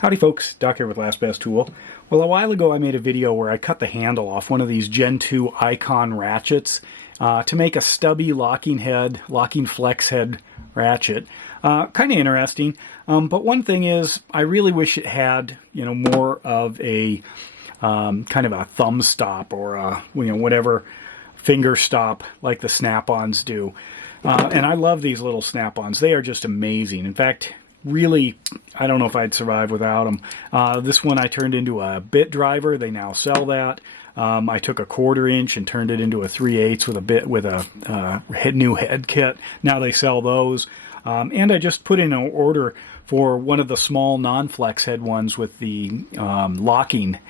Howdy folks, Doc here with Last Best Tool. Well, a while ago I made a video where I cut the handle off one of these Gen 2 Icon ratchets to make a stubby locking flex head ratchet. Kind of interesting, but one thing is I really wish it had, more of a kind of a thumb stop or a, whatever finger stop like the snap-ons do. And I love these little snap-ons. They are just amazing. In fact, really, I don't know if I'd survive without them. This one I turned into a bit driver. They now sell that. I took a 1/4 inch and turned it into a 3/8 with a new head kit. Now they sell those. And I just put in an order for one of the small non-flex head ones with the locking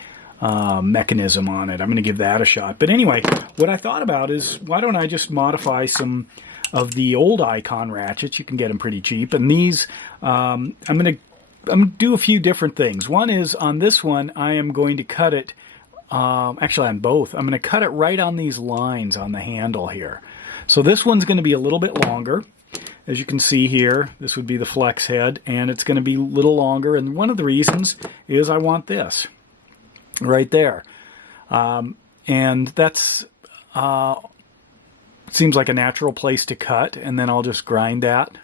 mechanism on it. I'm going to give that a shot. But anyway, what I thought about is, why don't I just modify some of the old Icon ratchets? You can get them pretty cheap. And these, I'm going to do a few different things. One is, on this one, I am going to cut it, actually on both, I'm going to cut it right on these lines on the handle here. So this one's going to be a little bit longer. As you can see here, this would be the flex head, and it's going to be a little longer. And one of the reasons is I want this right there. And that's seems like a natural place to cut, and then I'll just grind that.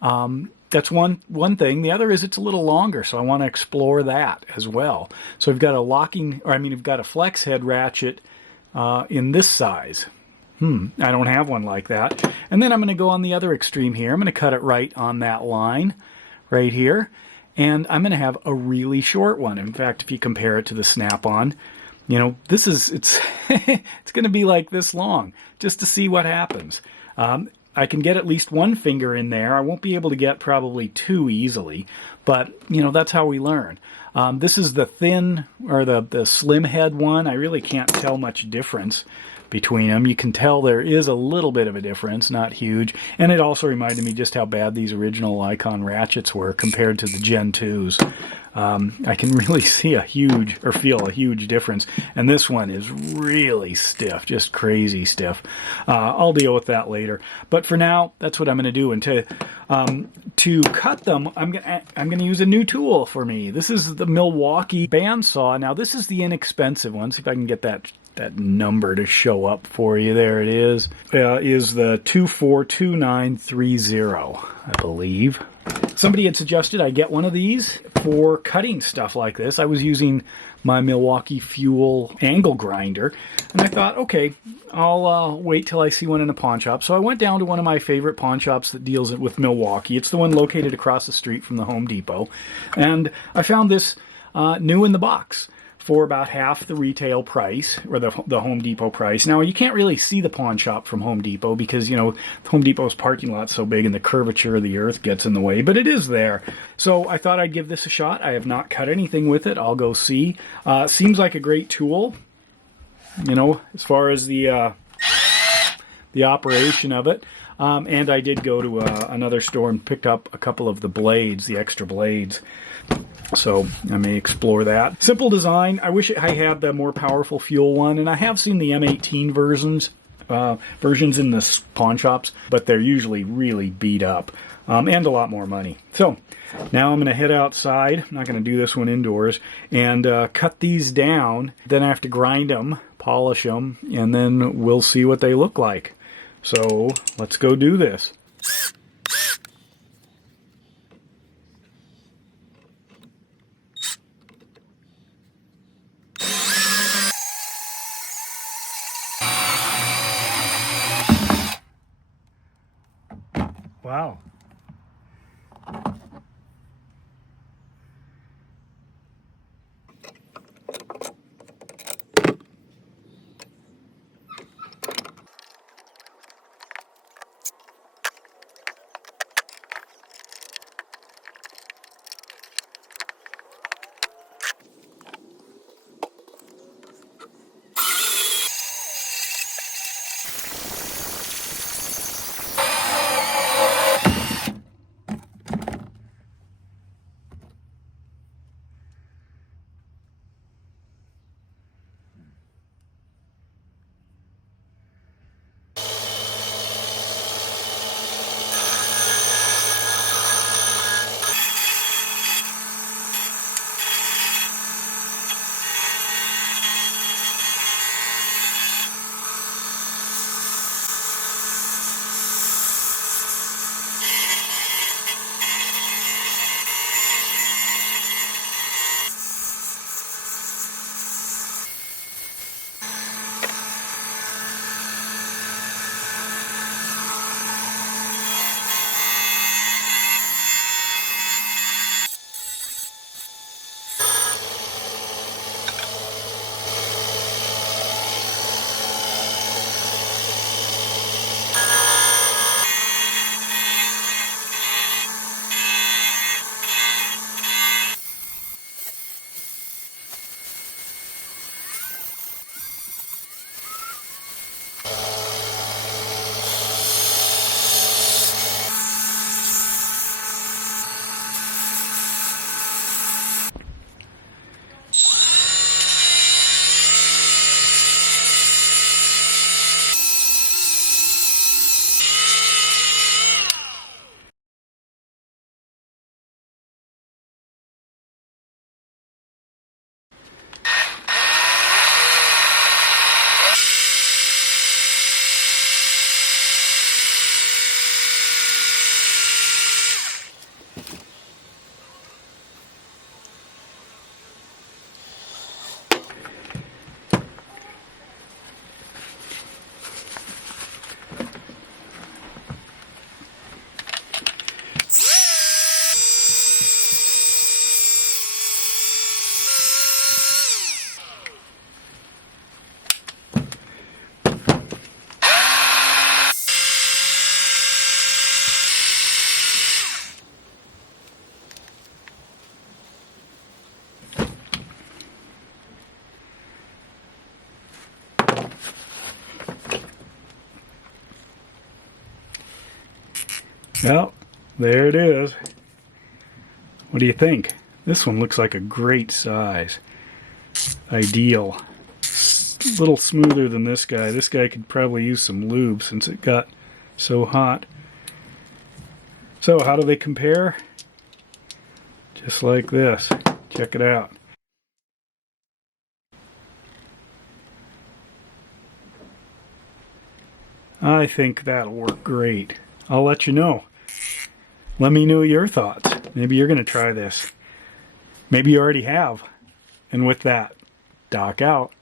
That's one thing. The other is it's a little longer, so I want to explore that as well. So we've got we've got a flex head ratchet in this size. I don't have one like that. And then I'm going to go on the other extreme here. I'm going to cut it right on that line right here. And I'm going to have a really short one. In fact, if you compare it to the snap-on, it's it's going to be like this long, just to see what happens. I can get at least one finger in there. I won't be able to get probably two easily, but that's how we learn. This is the thin, or the slim head one. I really can't tell much difference between them. You can tell there is a little bit of a difference, not huge. And it also reminded me just how bad these original Icon ratchets were compared to the Gen 2s. I can really see feel a huge difference. And this one is really stiff, just crazy stiff. I'll deal with that later. But for now, that's what I'm going to do. And to cut them, I'm going to use a new tool for me. This is the Milwaukee Bandsaw. Now, this is the inexpensive one. See if I can get that number to show up for you. There it is. Is the 242930, I believe. Somebody had suggested I get one of these for cutting stuff like this. I was using my Milwaukee Fuel angle grinder, and I thought, okay, I'll wait till I see one in a pawn shop. So I went down to one of my favorite pawn shops that deals with Milwaukee. It's the one located across the street from the Home Depot, and I found this new in the box for about half the retail price, or the Home Depot price. Now, you can't really see the pawn shop from Home Depot because, Home Depot's parking lot's so big and the curvature of the earth gets in the way, but it is there. So I thought I'd give this a shot. I have not cut anything with it. I'll go see. Seems like a great tool, as far as the operation of it. And I did go to another store and picked up a couple of the blades, the extra blades. So I may explore that. Simple design. I wish I had the more powerful fuel one, and I have seen the M18 versions in the pawn shops, but they're usually really beat up and a lot more money. So now I'm going to head outside. I'm not going to do this one indoors, and cut these down. Then I have to grind them, polish them, and then we'll see what they look like. So let's go do this. Wow. Well, there it is. What do you think? This one looks like a great size. Ideal. A little smoother than this guy. This guy could probably use some lube since it got so hot. So how do they compare? Just like this. Check it out. I think that'll work great. I'll let you know. Let me know your thoughts. Maybe you're going to try this. Maybe you already have. And with that, Doc out.